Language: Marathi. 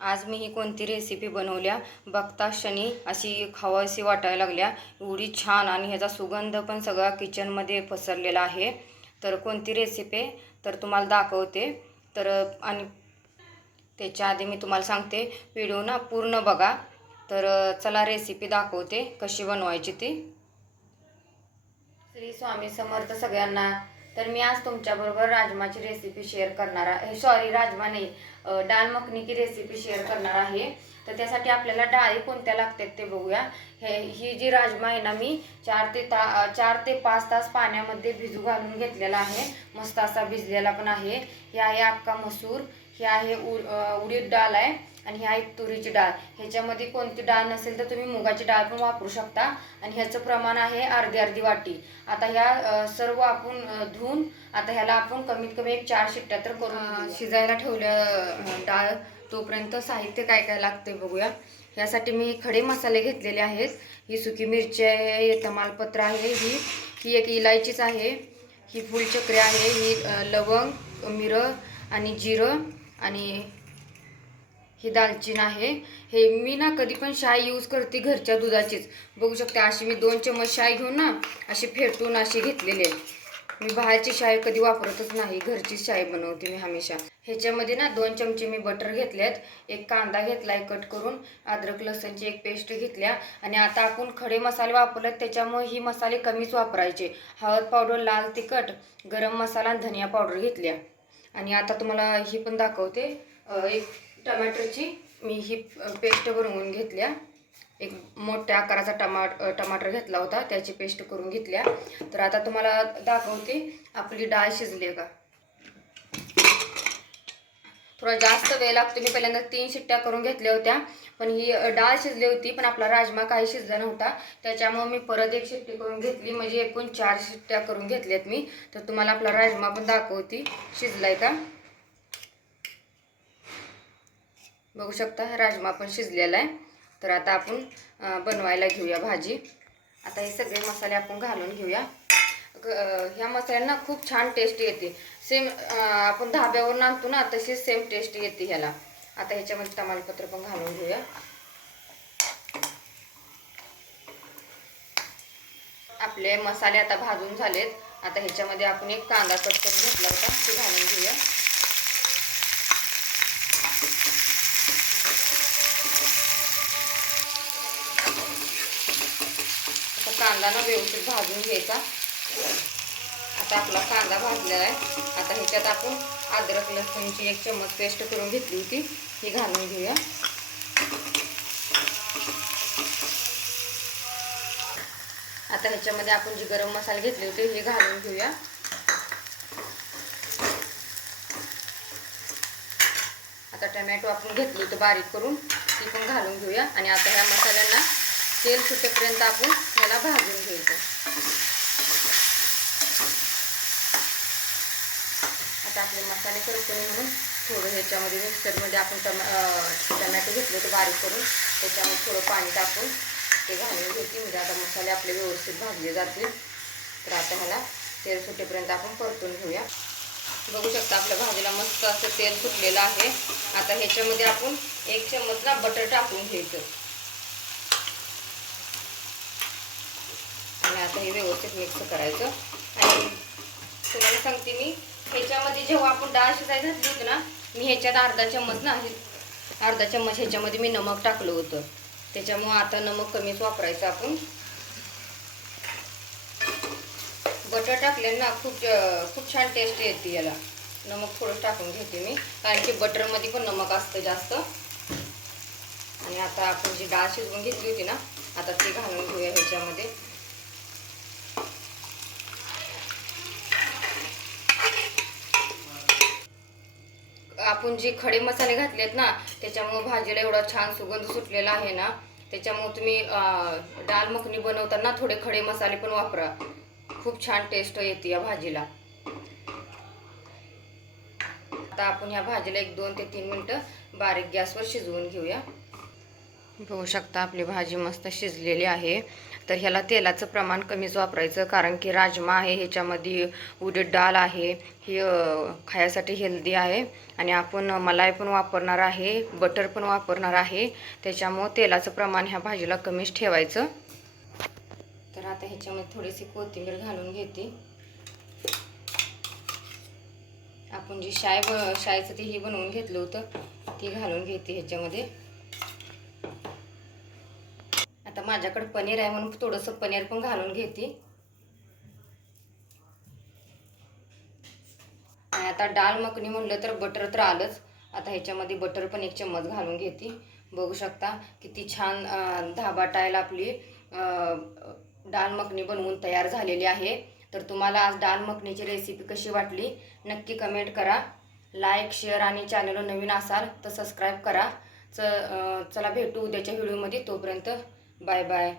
आज मी ही कोणती रेसिपी बनवल्या? बघता क्षणी अशी खावाशी वाटायला लागल्या. एवढी छान आणि ह्याचा सुगंध पण सगळा किचनमध्ये पसरलेला आहे. तर कोणती रेसिपी तर तुम्हाला दाखवते. तर आणि त्याच्या आधी मी तुम्हाला सांगते. व्हिडिओ ना पूर्ण बघा. तर चला रेसिपी दाखवते कशी बनवायची ती. श्री स्वामी समर्थ सगळ्यांना तर मी आज तुमच्याबरोबर राजमाची रेसिपी शेअर करणार आहे सॉरी राजमा नाही अ, डाळ मखनीची रेसिपी शेअर करणार आहे. तर त्यासाठी आपल्याला डाळी कोणत्या लागतात ते बघूया. हे ही जी राजमा आहे ना मी चार ते ता चार ते पाच तास पाण्यामध्ये भिजू घालून घेतलेला आहे. मस्त असा भिजलेला पण आहे. हे आहे अक्का मसूर हे आहे उ उडीद डाळ आहे आणि ही आहे तुरीची डाळ. ह्याच्यामध्ये कोणती डाळ नसेल तर तुम्ही मुगाची डाळ पण वापरू शकता. आणि ह्याचं प्रमाण आहे अर्धी अर्धी वाटी. आता ह्या सर्व आपण धुवून आता ह्याला आपण कमीत कमी एक चार शिट्ट्या तर करून. शिजायला ठेवल्या डाळ तोपर्यंत साहित्य काय काय लागते बघूया. ह्यासाठी मी खडे मसाले घेतलेले आहेत. ही सुकी मिरची आहे हे तमालपत्र आहे ही ही एक इलायचीच आहे. ही फुलचक्री आहे ही लवंग मिरं आणि जिरं. आणि ही दालचीन आहे. हे मी ना कधी पण शाई यूज करते घरच्या दुधाचीच. बघू शकते अशी मी दोन चम्मच शाई घेऊन ना अशी फेटून अशी घेतलेली आहे. मी बाहेरची शाई कधी वापरतच नाही घरचीच शाई बनवते मी हमेशा. ह्याच्यामध्ये ना दोन चमचे मी बटर घेतल्यात एक कांदा घेतलाय कट करून अद्रक लसणची एक पेस्ट घेतल्या आणि आता आपण खडे मसाले वापरलेत त्याच्यामुळे ही मसाले कमीच वापरायचे. हळद पावडर लाल तिखट गरम मसाला आणि धनिया पावडर घेतल्या. आणि आता तुम्हाला ही पण दाखवते. एक टमॅटरची मी ही पेस्ट बनवून घेतल्या. एक मोठ्या आकाराचा टमाट टमाटर घेतला होता. त्याची पेस्ट करून घेतल्या. तर आता तुम्हाला दाखवते. आपली डाळ शिजली आहे का थोडा जास्त वेळ लागतो. मी पहिल्यांदा तीन शिट्ट्या करून घेतल्या होत्या. पण ही डाळ शिजली होती पण आपला राजमा काही शिजला नव्हता. त्याच्यामुळे मी परत एक शिट्टी करून घेतली. म्हणजे एकूण चार शिट्ट्या करून घेतल्यात मी. तर तुम्हाला आपला राजमा पण दाखवती. शिजलाय का? बघू शकता राजमा पण शिजलेला आहे. तर आता आपण बनवायला घेऊया भाजी. आता हे सगळे मसाले आपण घालून घेऊया. ह्या मसाल्यांना खूप छान टेस्ट येते. सेम आपण धाब्यावरून आणतो ना तशीच सेम टेस्ट येते ह्याला. आता ह्याच्यामध्ये तमालपत्र पण घालून घेऊया. आपले मसाले आता भाजून झालेत. आता ह्याच्यामध्ये आपण एक कांदा कट करून घेतला होता ते घालून घेऊया. आता कांदा ना व्यवस्थित भाजून घ्यायचा. आता आपला कांदा भाजलेला आहे. आता ह्याच्यात आपण अद्रक लसूणची एक चम्मच पेस्ट करून घेतली होती. ही घालून घेऊया. आता ह्याच्यामध्ये आपण जे गरम मसाले घेतले होते हे घालून घेऊया. आता टमॅटो आपण घेतली होतं बारीक करून ती पण घालून घेऊया. आणि आता ह्या मसाल्यांना तेल सुटेपर्यंत आपण ह्याला भाजून घ्यायचं. आता आपले मसाले करतोय म्हणून थोडं ह्याच्यामध्ये मिक्सरमध्ये आपण टमा टमॅटो घेतले होते बारीक करून. त्याच्यामध्ये थोडं पाणी टाकून ते घालून घ्यायची म्हणजे आता मसाले आपले व्यवस्थित भाजले जातील. तर आता ह्याला तेल सुटेपर्यंत आपण परतून घेऊया. बघू शकता आपल्या भाजीला मस्त असं तेल सुटलेलं आहे. आता ह्याच्यामध्ये आपण एक चम्मच ना बटर टाकून घ्यायचं. आणि आता हे व्यवस्थित मिक्स करायचं. आणि तुम्हाला सांगते मी ह्याच्यामध्ये जेव्हा आपण डाळ शिजायला घातली होती ना मी ह्याच्यात अर्धा चम्मच ना हे- अर्धा चम्मच ह्याच्यामध्ये मी नमक टाकलं होतं. त्याच्यामुळं आता नमक कमीच वापरायचं आपण. बटर टाकले ना खूप खूप छान टेस्ट येते याला. नमक थोडं टाकून घेते मी कारण की बटरमध्ये पण नमक असतं जास्त. आणि आता आपण जी डाळ शिजवून घेतली होती ना आता ती घालून घेऊया ह्याच्यामध्ये. आपण जे खडे मसाले घातलेत ना त्याच्यामुळे भाजीला एवढा छान सुगंध सुटलेला आहे ना त्याच्यामुळे तुम्ही डाल मखनी बनवताना थोडे खडे मसाले पण वापरा. खूप छान टेस्ट येते या भाजीला. आता आपण ह्या भाजीला एक दोन ते तीन मिनटं बारीक गॅसवर शिजवून घेऊया. बघू शकता. आपली भाजी मस्त शिजलेली आहे. तर ह्याला तेलाचं प्रमाण कमीच वापरायचं. कारण की राजमा आहे ह्याच्यामध्ये उडीद डाळ आहे. ही खायासाठी हेल्दी आहे. आणि आपण मलाई पण वापरणार आहे. बटर पण वापरणार आहे. त्याच्यामुळं तेलाचं प्रमाण ह्या भाजीला कमीच ठेवायचं. तर आता ह्याच्यामध्ये थोडीशी कोथिंबीर घालून घेते. आपण जी शाय ब शायचं ते हे बनवून घेतलं होतं ती घालून घेते ह्याच्यामध्ये आता माझ्याकडे पनीर आहे म्हणून थोडंसं पनीर पण घालून घेते. आता डाळ मखनी म्हणलं तर बटर तर आलंच. आता ह्याच्यामध्ये बटर पण एक चम्मच घालून घेते. बघू शकता किती छान धाबा टायल आपली डाळ मखनी बनवून तयार झालेली आहे. तर तुम्हाला आज डाळ मखनीची रेसिपी कशी वाटली नक्की कमेंट करा. लाईक शेअर आणि चॅनल नवीन असाल तर सबस्क्राईब करा. च चला भेटू उद्याच्या व्हिडिओमध्ये तोपर्यंत Bye bye.